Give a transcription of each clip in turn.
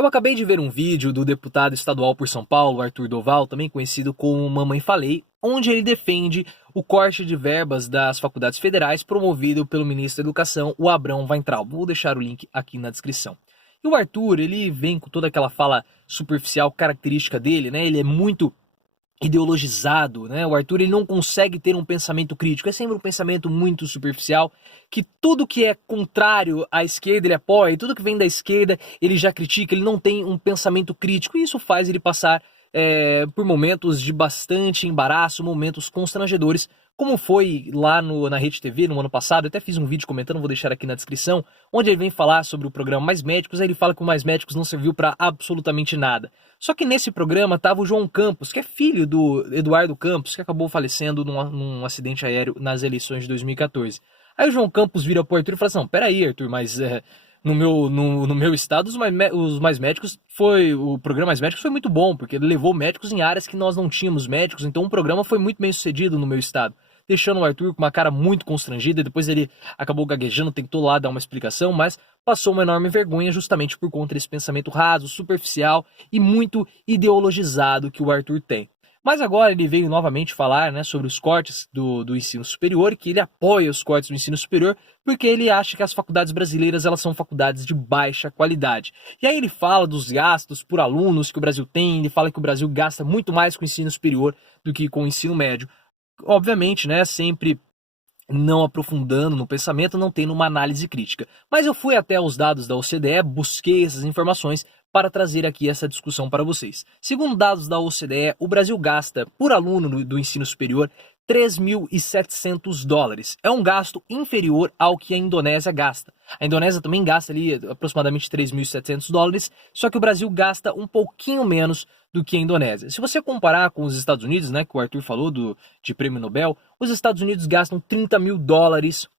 Eu acabei de ver um vídeo do deputado estadual por São Paulo, Arthur Doval, também conhecido como Mamãe Falei, onde ele defende o corte de verbas das faculdades federais promovido pelo ministro da Educação, o Abrão Weintraub. Vou deixar o link aqui na descrição. E o Arthur, ele vem com toda aquela fala superficial característica dele, né? Ele é muito ideologizado, né? O Arthur, ele não consegue ter um pensamento crítico, é sempre um pensamento muito superficial, que tudo que é contrário à esquerda ele apoia, e tudo que vem da esquerda ele já critica, ele não tem um pensamento crítico, e isso faz ele passar por momentos de bastante embaraço, momentos constrangedores, como foi lá na Rede TV no ano passado. Eu até fiz um vídeo comentando, vou deixar aqui na descrição, onde ele vem falar sobre o programa Mais Médicos. Aí ele fala que o Mais Médicos não serviu para absolutamente nada. Só que nesse programa tava o João Campos, que é filho do Eduardo Campos, que acabou falecendo num acidente aéreo nas eleições de 2014. Aí o João Campos vira pro Arthur e fala assim: não, peraí, Arthur, mas no meu estado, os mais médicos o programa Mais Médicos foi muito bom, porque ele levou médicos em áreas que nós não tínhamos médicos, então o programa foi muito bem sucedido no meu estado. Deixando o Arthur com uma cara muito constrangida, depois ele acabou gaguejando, tentou lá dar uma explicação, mas passou uma enorme vergonha justamente por conta desse pensamento raso, superficial e muito ideologizado que o Arthur tem. Mas agora ele veio novamente falar, né, sobre os cortes do ensino superior, que ele apoia os cortes do ensino superior porque ele acha que as faculdades brasileiras elas são faculdades de baixa qualidade. E aí ele fala dos gastos por alunos que o Brasil tem, ele fala que o Brasil gasta muito mais com o ensino superior do que com o ensino médio. Obviamente, né, sempre não aprofundando no pensamento, não tendo uma análise crítica. Mas eu fui até os dados da OCDE, busquei essas informações para trazer aqui essa discussão para vocês. Segundo dados da OCDE, o Brasil gasta por aluno do ensino superior $3.700. É um gasto inferior ao que a Indonésia gasta. A Indonésia também gasta ali aproximadamente $3.700, só que o Brasil gasta um pouquinho menos do que a Indonésia. Se você comparar com os Estados Unidos, né, que o Arthur falou de prêmio Nobel, os Estados Unidos gastam $30 mil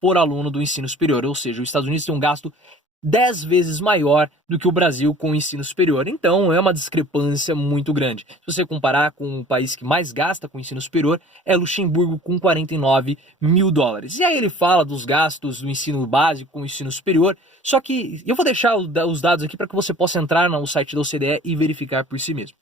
por aluno do ensino superior, ou seja, os Estados Unidos têm um gasto 10 vezes maior do que o Brasil com o ensino superior. Então é uma discrepância muito grande. Se você comparar com o país que mais gasta com o ensino superior, é Luxemburgo com $49 mil. E aí ele fala dos gastos do ensino básico com o ensino superior, só que eu vou deixar os dados aqui para que você possa entrar no site da OCDE e verificar por si mesmo.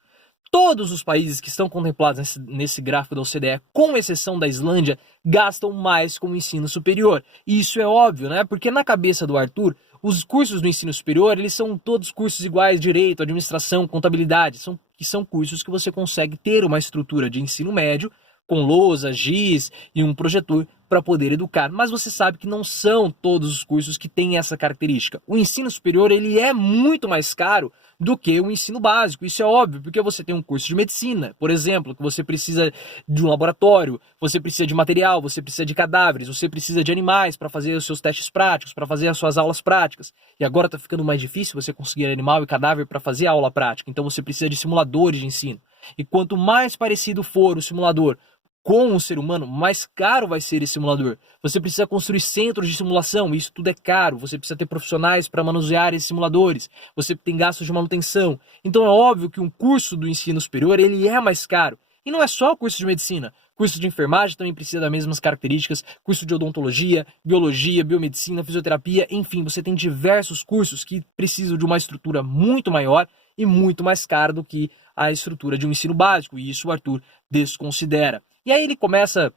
Todos os países que estão contemplados nesse gráfico da OCDE, com exceção da Islândia, gastam mais com o ensino superior. E isso é óbvio, né? Porque na cabeça do Arthur, os cursos do ensino superior, eles são todos cursos iguais: direito, administração, contabilidade. São cursos que você consegue ter uma estrutura de ensino médio, com lousa, giz e um projetor para poder educar. Mas você sabe que não são todos os cursos que têm essa característica. O ensino superior, ele é muito mais caro do que o ensino básico. Isso é óbvio, porque você tem um curso de medicina, por exemplo, que você precisa de um laboratório, você precisa de material, você precisa de cadáveres, você precisa de animais para fazer os seus testes práticos, para fazer as suas aulas práticas. E agora está ficando mais difícil você conseguir animal e cadáver para fazer a aula prática. Então você precisa de simuladores de ensino. E quanto mais parecido for o simulador com o ser humano, mais caro vai ser esse simulador. Você precisa construir centros de simulação, isso tudo é caro. Você precisa ter profissionais para manusear esses simuladores. Você tem gastos de manutenção. Então é óbvio que um curso do ensino superior ele é mais caro. E não é só o curso de medicina. Curso de enfermagem também precisa das mesmas características. Curso de odontologia, biologia, biomedicina, fisioterapia, enfim, você tem diversos cursos que precisam de uma estrutura muito maior e muito mais cara do que a estrutura de um ensino básico. E isso o Arthur desconsidera. E aí ele começa a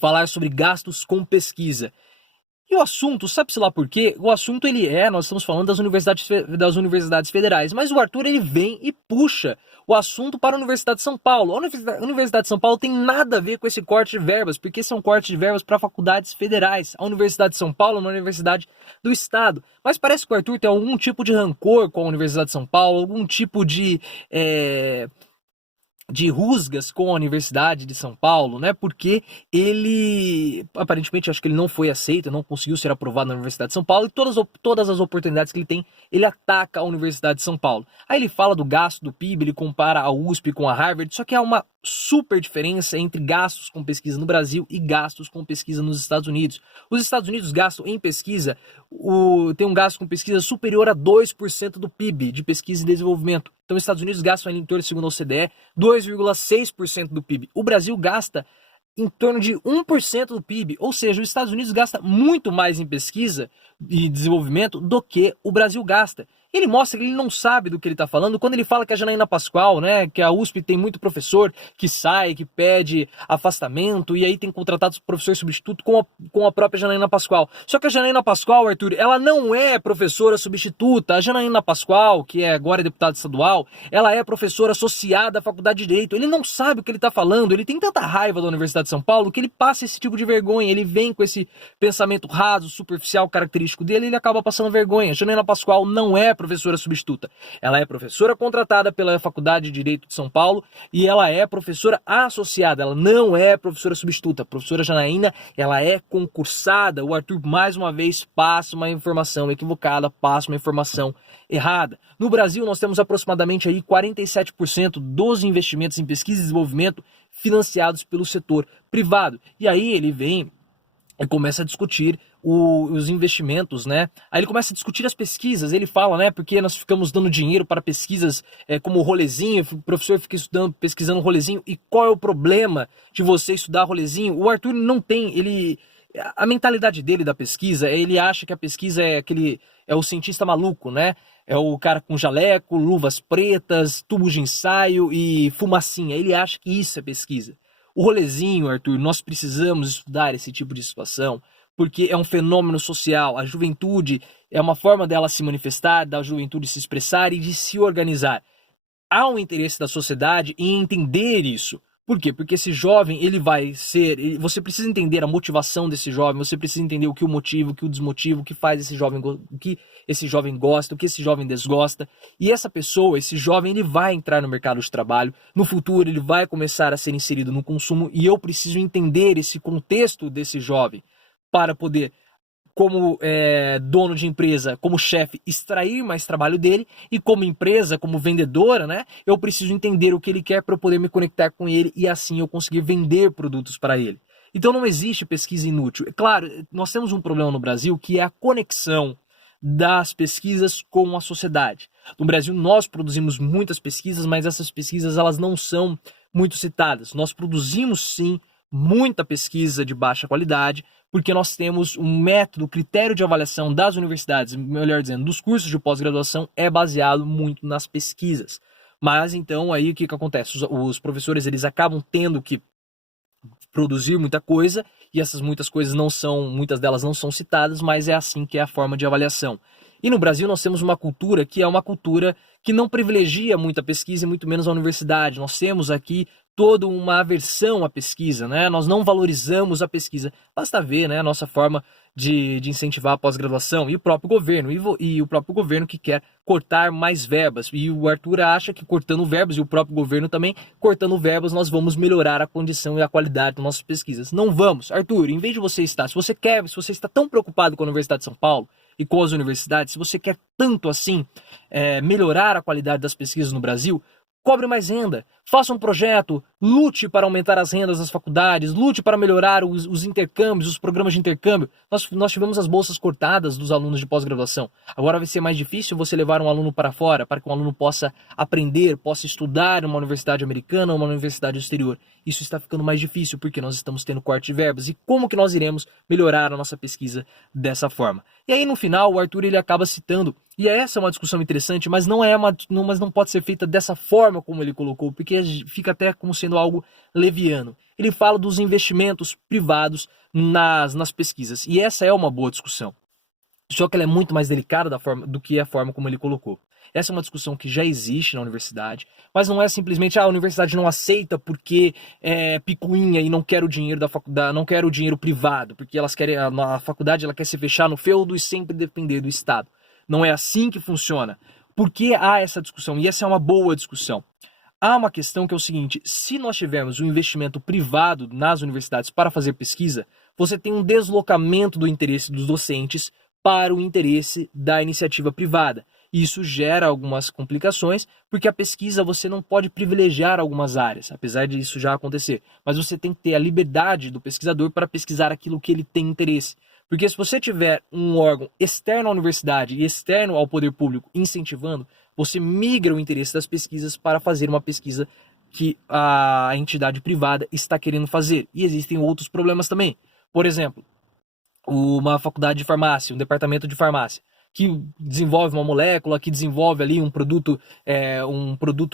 falar sobre gastos com pesquisa. E o assunto, sabe-se lá por quê? O assunto nós estamos falando das universidades federais, mas o Arthur ele vem e puxa o assunto para a Universidade de São Paulo. A Universidade de São Paulo tem nada a ver com esse corte de verbas, porque são cortes de verbas para faculdades federais. A Universidade de São Paulo é uma universidade do estado. Mas parece que o Arthur tem algum tipo de rancor com a Universidade de São Paulo, algum tipo de rusgas com a Universidade de São Paulo, né? Porque ele, aparentemente, acho que ele não foi aceito, não conseguiu ser aprovado na Universidade de São Paulo, e todas as oportunidades que ele tem, ele ataca a Universidade de São Paulo. Aí ele fala do gasto do PIB, ele compara a USP com a Harvard, só que há uma super diferença entre gastos com pesquisa no Brasil e gastos com pesquisa nos Estados Unidos. Os Estados Unidos gastam em pesquisa, tem um gasto com pesquisa superior a 2% do PIB de pesquisa e desenvolvimento. Então os Estados Unidos gastam ali em torno, segundo a OCDE, 2,6% do PIB. O Brasil gasta em torno de 1% do PIB, ou seja, os Estados Unidos gasta muito mais em pesquisa e desenvolvimento do que o Brasil gasta. Ele mostra que ele não sabe do que ele está falando quando ele fala que a Janaína Pascoal, né, que a USP tem muito professor que sai, que pede afastamento, e aí tem contratado professor substituto com a própria Janaína Pascoal. Só que a Janaína Pascoal, Arthur, ela não é professora substituta. A Janaína Pascoal, que agora é deputada estadual, ela é professora associada à Faculdade de Direito. Ele não sabe o que ele está falando, ele tem tanta raiva da Universidade de São Paulo que ele passa esse tipo de vergonha, ele vem com esse pensamento raso, superficial, característico dele, e ele acaba passando vergonha. A Janaína Pascoal não é professora substituta. Ela é professora contratada pela Faculdade de Direito de São Paulo e ela é professora associada. Ela não é professora substituta. A professora Janaína, ela é concursada. O Arthur, mais uma vez, passa uma informação equivocada, passa uma informação errada. No Brasil, nós temos aproximadamente aí 47% dos investimentos em pesquisa e desenvolvimento financiados pelo setor privado. E aí ele vem e começa a discutir os investimentos, né? Aí ele começa a discutir as pesquisas, ele fala, né? Porque nós ficamos dando dinheiro para pesquisas como o rolezinho, o professor fica pesquisando rolezinho, e qual é o problema de você estudar rolezinho? O Arthur não tem, a mentalidade dele da pesquisa, ele acha que a pesquisa é o cientista maluco, né? É o cara com jaleco, luvas pretas, tubo de ensaio e fumacinha, ele acha que isso é pesquisa. O rolezinho, Arthur, nós precisamos estudar esse tipo de situação, porque é um fenômeno social. A juventude é uma forma dela se manifestar, da juventude se expressar e de se organizar. Há um interesse da sociedade em entender isso. Por quê? Porque esse jovem, você precisa entender a motivação desse jovem, você precisa entender o que o motiva, o que o desmotiva, o que faz esse jovem, o que esse jovem gosta, o que esse jovem desgosta. E essa pessoa, esse jovem, ele vai entrar no mercado de trabalho, no futuro ele vai começar a ser inserido no consumo e eu preciso entender esse contexto desse jovem para poder, como dono de empresa, como chefe, extrair mais trabalho dele, e como empresa, como vendedora, né, eu preciso entender o que ele quer para eu poder me conectar com ele e assim eu conseguir vender produtos para ele. Então não existe pesquisa inútil. É claro, nós temos um problema no Brasil que é a conexão das pesquisas com a sociedade. No Brasil nós produzimos muitas pesquisas, mas essas pesquisas elas não são muito citadas. Nós produzimos sim muita pesquisa de baixa qualidade, porque nós temos um método, critério de avaliação das universidades, melhor dizendo, dos cursos de pós-graduação, é baseado muito nas pesquisas. Mas então aí o que acontece? Os professores eles acabam tendo que produzir muita coisa e essas muitas delas não são citadas, mas é assim que é a forma de avaliação. E no Brasil nós temos uma cultura que é uma cultura que não privilegia muito a pesquisa e muito menos a universidade. Nós temos aqui toda uma aversão à pesquisa, né? Nós não valorizamos a pesquisa. Basta ver, né, a nossa forma de incentivar a pós-graduação e o próprio governo, e o próprio governo que quer cortar mais verbas. E o Arthur acha que cortando verbas, e o próprio governo também, cortando verbas, nós vamos melhorar a condição e a qualidade das nossas pesquisas. Não vamos. Arthur, em vez de você estar, se você está tão preocupado com a Universidade de São Paulo e com as universidades, se você quer tanto assim melhorar a qualidade das pesquisas no Brasil, cobre mais renda, faça um projeto, lute para aumentar as rendas das faculdades, lute para melhorar os intercâmbios, os programas de intercâmbio. Nós tivemos as bolsas cortadas dos alunos de pós-graduação. Agora vai ser mais difícil você levar um aluno para fora, para que um aluno possa aprender, possa estudar em uma universidade americana ou uma universidade do exterior. Isso está ficando mais difícil porque nós estamos tendo corte de verbas. E como que nós iremos melhorar a nossa pesquisa dessa forma? E aí no final o Arthur ele acaba citando, e essa é uma discussão interessante, mas mas não pode ser feita dessa forma como ele colocou, porque fica até como sendo algo leviano. Ele fala dos investimentos privados nas pesquisas, e essa é uma boa discussão. Só que ela é muito mais delicada do que a forma como ele colocou. Essa é uma discussão que já existe na universidade, mas não é simplesmente a universidade não aceita porque é picuinha e não quer o dinheiro da faculdade, não quer o dinheiro privado, porque a faculdade ela quer se fechar no feudo e sempre depender do Estado. Não é assim que funciona. Por que há essa discussão? E essa é uma boa discussão. Há uma questão que é o seguinte: se nós tivermos um investimento privado nas universidades para fazer pesquisa, você tem um deslocamento do interesse dos docentes para o interesse da iniciativa privada. Isso gera algumas complicações, porque a pesquisa você não pode privilegiar algumas áreas, apesar disso já acontecer. Mas você tem que ter a liberdade do pesquisador para pesquisar aquilo que ele tem interesse. Porque se você tiver um órgão externo à universidade e externo ao poder público incentivando, você migra o interesse das pesquisas para fazer uma pesquisa que a entidade privada está querendo fazer. E existem outros problemas também. Por exemplo, uma faculdade de farmácia, um departamento de farmácia, que desenvolve uma molécula, que desenvolve ali um produto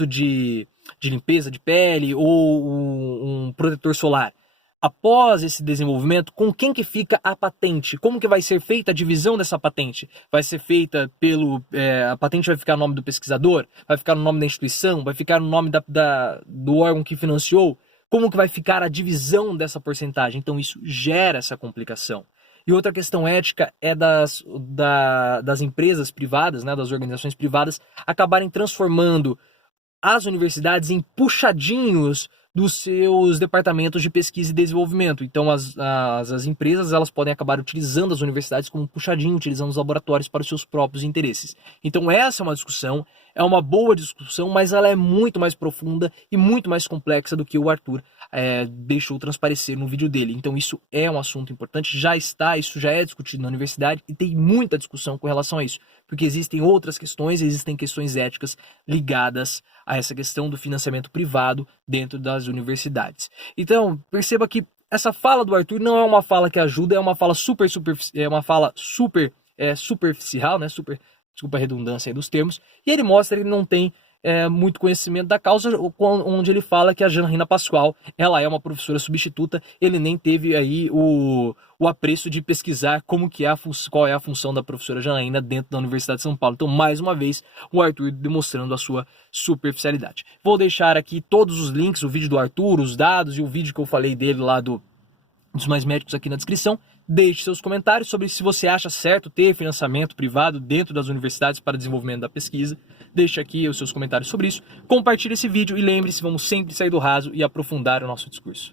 de limpeza de pele ou um protetor solar. Após esse desenvolvimento, com quem que fica a patente? Como que vai ser feita a divisão dessa patente? Vai ser feita a patente vai ficar no nome do pesquisador? Vai ficar no nome da instituição? Vai ficar no nome do órgão que financiou? Como que vai ficar a divisão dessa porcentagem? Então isso gera essa complicação. E outra questão ética é das empresas privadas, né, das organizações privadas, acabarem transformando as universidades em puxadinhos dos seus departamentos de pesquisa e desenvolvimento. Então as empresas elas podem acabar utilizando as universidades como um puxadinho, utilizando os laboratórios para os seus próprios interesses. Então essa é uma discussão, é uma boa discussão, mas ela é muito mais profunda e muito mais complexa do que o Arthur deixou transparecer no vídeo dele. Então isso é um assunto importante, isso já é discutido na universidade e tem muita discussão com relação a isso, porque existem outras questões, existem questões éticas ligadas a essa questão do financiamento privado dentro das universidades. Então, perceba que essa fala do Arthur não é uma fala que ajuda, é uma fala super superficial, né? Desculpa a redundância aí dos termos, e ele mostra que ele não tem muito conhecimento da causa, onde ele fala que a Janaína Pascoal, ela é uma professora substituta, ele nem teve aí o apreço de pesquisar qual é a função da professora Janaína dentro da Universidade de São Paulo. Então, mais uma vez, o Arthur demonstrando a sua superficialidade. Vou deixar aqui todos os links, o vídeo do Arthur, os dados e o vídeo que eu falei dele lá dos Mais Médicos aqui na descrição. Deixe seus comentários sobre se você acha certo ter financiamento privado dentro das universidades para desenvolvimento da pesquisa. Deixe aqui os seus comentários sobre isso. Compartilhe esse vídeo e lembre-se, vamos sempre sair do raso e aprofundar o nosso discurso.